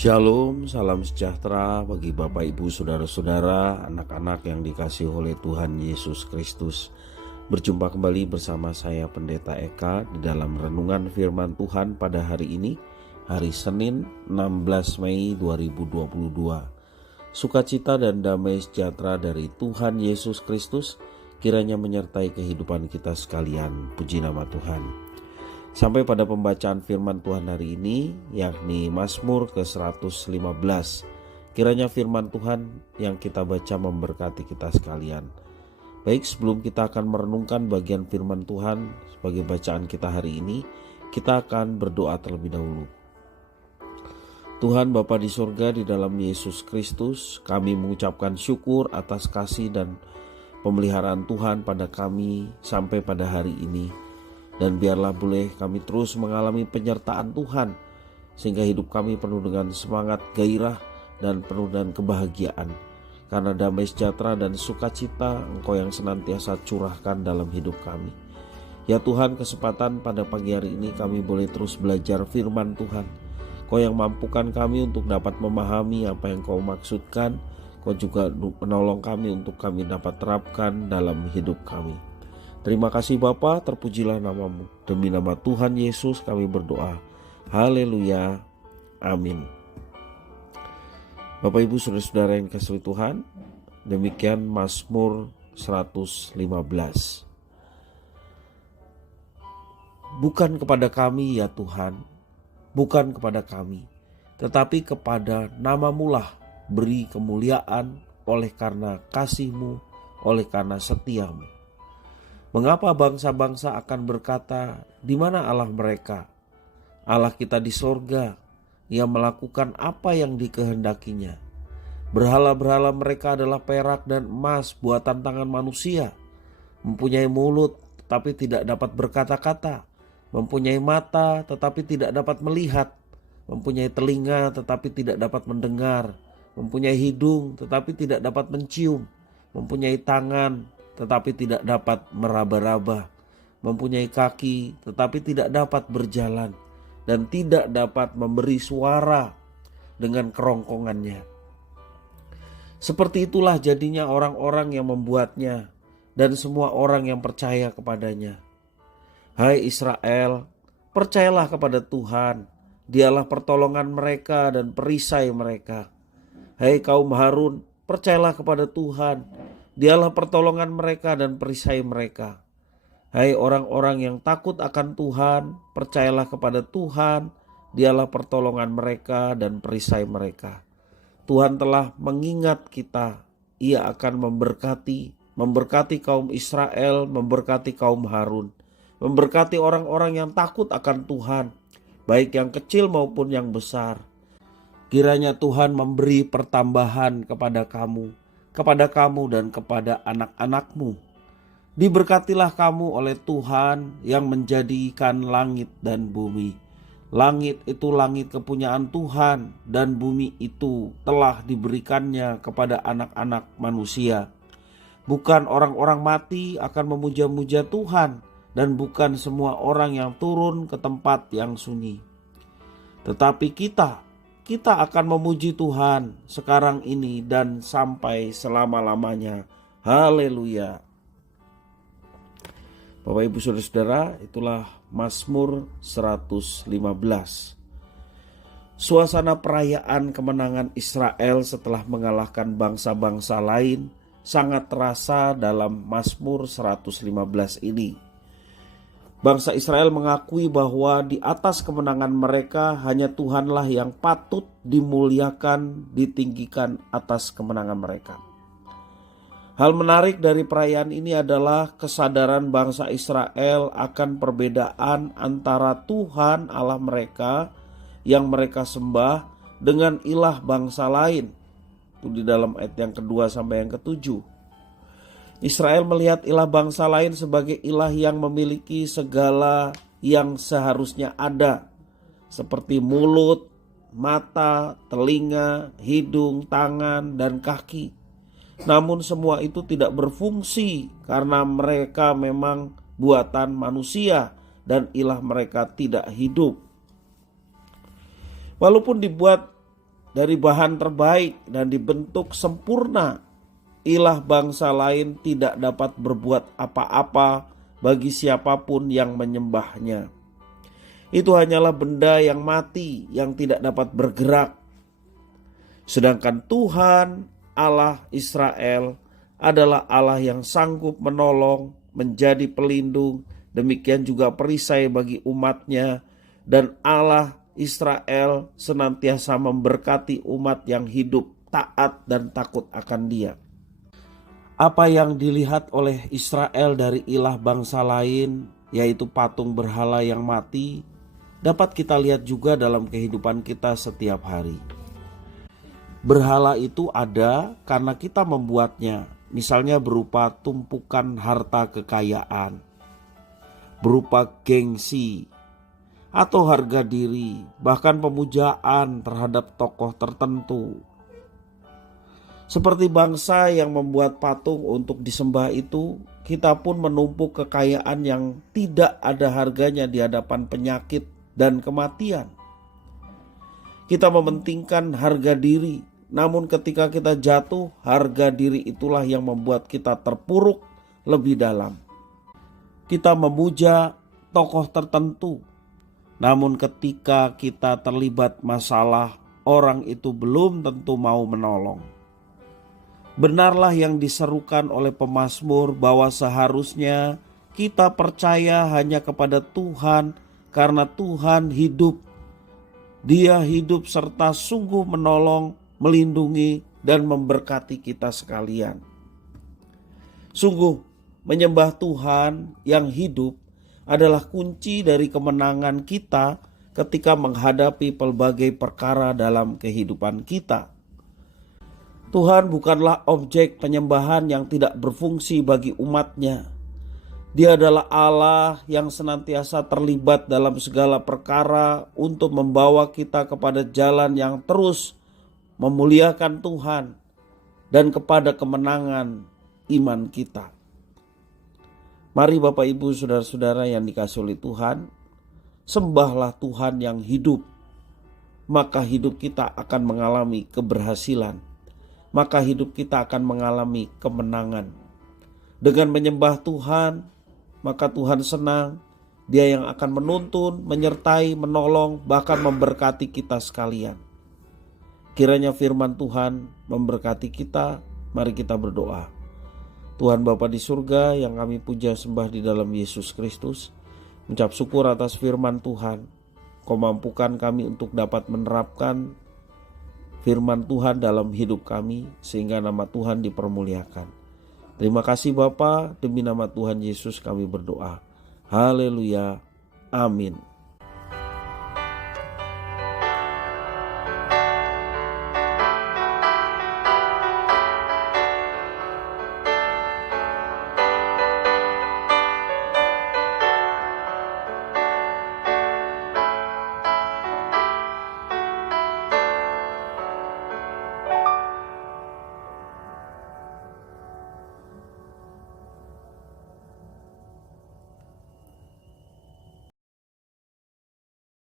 Shalom, salam sejahtera bagi Bapak Ibu Saudara-saudara, anak-anak yang dikasihi oleh Tuhan Yesus Kristus. Berjumpa kembali bersama saya Pendeta Eka di dalam renungan firman Tuhan pada hari ini, hari Senin 16 Mei 2022. Sukacita dan damai sejahtera dari Tuhan Yesus Kristus kiranya menyertai kehidupan kita sekalian. Puji nama Tuhan. Sampai pada pembacaan firman Tuhan hari ini, yakni Mazmur ke-115. Kiranya firman Tuhan yang kita baca memberkati kita sekalian. Baik, sebelum kita akan merenungkan bagian firman Tuhan sebagai bacaan kita hari ini, kita akan berdoa terlebih dahulu. Tuhan Bapa di surga, di dalam Yesus Kristus, kami mengucapkan syukur atas kasih dan pemeliharaan Tuhan pada kami sampai pada hari ini. Dan biarlah boleh kami terus mengalami penyertaan Tuhan, sehingga hidup kami penuh dengan semangat, gairah, dan penuh dengan kebahagiaan. Karena damai sejahtera dan sukacita Engkau yang senantiasa curahkan dalam hidup kami. Ya Tuhan, kesempatan pada pagi hari ini kami boleh terus belajar firman Tuhan. Kau yang mampukan kami untuk dapat memahami apa yang Kau maksudkan. Kau juga menolong kami untuk kami dapat terapkan dalam hidup kami. Terima kasih Bapa, terpujilah namamu. Demi nama Tuhan Yesus kami berdoa. Haleluya. Amin. Bapak Ibu Saudara-saudara yang dikasihi Tuhan, demikian Mazmur 115. Bukan kepada kami ya Tuhan, bukan kepada kami, tetapi kepada namamu-lah beri kemuliaan oleh karena kasih-Mu, oleh karena setia-Mu. Mengapa bangsa-bangsa akan berkata, di mana Allah mereka? Allah kita di sorga, Ia melakukan apa yang dikehendakinya. Berhala-berhala mereka adalah perak dan emas buatan tangan manusia. Mempunyai mulut tetapi tidak dapat berkata-kata. Mempunyai mata tetapi tidak dapat melihat. Mempunyai telinga tetapi tidak dapat mendengar. Mempunyai hidung tetapi tidak dapat mencium. Mempunyai tangan tetapi tidak dapat meraba-raba, mempunyai kaki tetapi tidak dapat berjalan, dan tidak dapat memberi suara dengan kerongkongannya. Seperti itulah jadinya orang-orang yang membuatnya dan semua orang yang percaya kepadanya. Hai Israel, percayalah kepada Tuhan, Dialah pertolongan mereka dan perisai mereka. Hai kaum Harun, percayalah kepada Tuhan, Dialah pertolongan mereka dan perisai mereka. Hai orang-orang yang takut akan Tuhan, percayalah kepada Tuhan, Dialah pertolongan mereka dan perisai mereka. Tuhan telah mengingat kita, Ia akan memberkati kaum Israel, memberkati kaum Harun, memberkati orang-orang yang takut akan Tuhan, baik yang kecil maupun yang besar. Kiranya Tuhan memberi pertambahan kepada kamu dan kepada anak-anakmu. Diberkatilah kamu oleh Tuhan yang menjadikan langit dan bumi. Langit itu langit kepunyaan Tuhan, dan bumi itu telah diberikannya kepada anak-anak manusia. Bukan orang-orang mati akan memuja-muja Tuhan, dan bukan semua orang yang turun ke tempat yang sunyi. Tetapi kita akan memuji Tuhan sekarang ini dan sampai selama-lamanya. Haleluya. Bapak Ibu Saudara-saudara, itulah Mazmur 115. Suasana perayaan kemenangan Israel setelah mengalahkan bangsa-bangsa lain sangat terasa dalam Mazmur 115 ini. Bangsa Israel mengakui bahwa di atas kemenangan mereka hanya Tuhanlah yang patut dimuliakan, ditinggikan atas kemenangan mereka. Hal menarik dari perayaan ini adalah kesadaran bangsa Israel akan perbedaan antara Tuhan Allah mereka yang mereka sembah dengan ilah bangsa lain. Itu di dalam ayat yang kedua sampai yang ketujuh. Israel melihat ilah bangsa lain sebagai ilah yang memiliki segala yang seharusnya ada, seperti mulut, mata, telinga, hidung, tangan, dan kaki. Namun semua itu tidak berfungsi karena mereka memang buatan manusia dan ilah mereka tidak hidup. Walaupun dibuat dari bahan terbaik dan dibentuk sempurna, ilah bangsa lain tidak dapat berbuat apa-apa bagi siapapun yang menyembahnya. Itu hanyalah benda yang mati yang tidak dapat bergerak. Sedangkan Tuhan Allah Israel adalah Allah yang sanggup menolong, menjadi pelindung, demikian juga perisai bagi umatnya, dan Allah Israel senantiasa memberkati umat yang hidup, taat dan takut akan Dia. Apa yang dilihat oleh Israel dari ilah bangsa lain, yaitu patung berhala yang mati, dapat kita lihat juga dalam kehidupan kita setiap hari. Berhala itu ada karena kita membuatnya, misalnya berupa tumpukan harta kekayaan, berupa gengsi, atau harga diri, bahkan pemujaan terhadap tokoh tertentu. Seperti bangsa yang membuat patung untuk disembah itu, kita pun menumpuk kekayaan yang tidak ada harganya di hadapan penyakit dan kematian. Kita mementingkan harga diri, namun ketika kita jatuh, harga diri itulah yang membuat kita terpuruk lebih dalam. Kita memuja tokoh tertentu, namun ketika kita terlibat masalah, orang itu belum tentu mau menolong. Benarlah yang diserukan oleh pemazmur bahwa seharusnya kita percaya hanya kepada Tuhan karena Tuhan hidup. Dia hidup serta sungguh menolong, melindungi dan memberkati kita sekalian. Sungguh menyembah Tuhan yang hidup adalah kunci dari kemenangan kita ketika menghadapi pelbagai perkara dalam kehidupan kita. Tuhan bukanlah objek penyembahan yang tidak berfungsi bagi umatnya. Dia adalah Allah yang senantiasa terlibat dalam segala perkara untuk membawa kita kepada jalan yang terus memuliakan Tuhan dan kepada kemenangan iman kita. Mari Bapak Ibu saudara-saudara yang dikasihi oleh Tuhan, sembahlah Tuhan yang hidup, maka hidup kita akan mengalami keberhasilan, maka hidup kita akan mengalami kemenangan. Dengan menyembah Tuhan, maka Tuhan senang, Dia yang akan menuntun, menyertai, menolong, bahkan memberkati kita sekalian. Kiranya firman Tuhan memberkati kita. Mari kita berdoa. Tuhan Bapa di surga yang kami puja sembah di dalam Yesus Kristus, mengucap syukur atas firman Tuhan. Kau mampukan kami untuk dapat menerapkan firman Tuhan dalam hidup kami sehingga nama Tuhan dipermuliakan. Terima kasih Bapa, demi nama Tuhan Yesus kami berdoa. Haleluya. Amin.